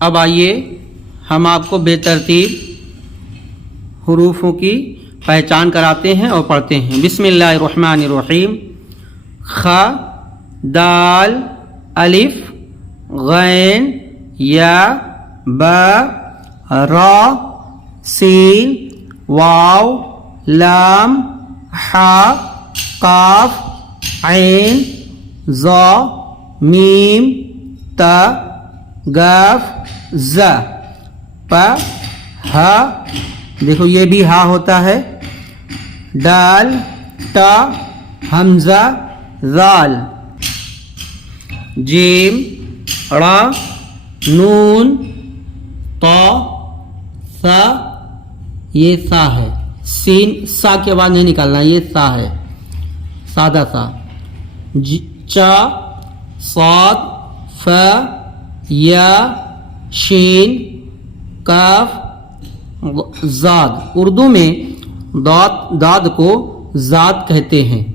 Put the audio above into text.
اب آئیے ہم آپ کو بے ترتیب حروفوں کی پہچان کراتے ہیں اور پڑھتے ہیں۔ بسم اللہ الرحمن الرحیم۔ خ، دال، الف، غین، یا، با، را، سین، واو، لام، حا، قاف، عین، ظا، میم، تا، گاف، زا، پا، ہا، دیکھو یہ بھی ہا ہوتا ہے، ڈال، تا، حمزہ، ذال، جیم، را، نون، طا، سا، یہ سا ہے، سین سا کے بعد نہیں نکالنا، یہ سا ہے، سادہ سا، چا، صاد، فا، یا، شین، کاف، زاد۔ اردو میں داد کو زاد کہتے ہیں۔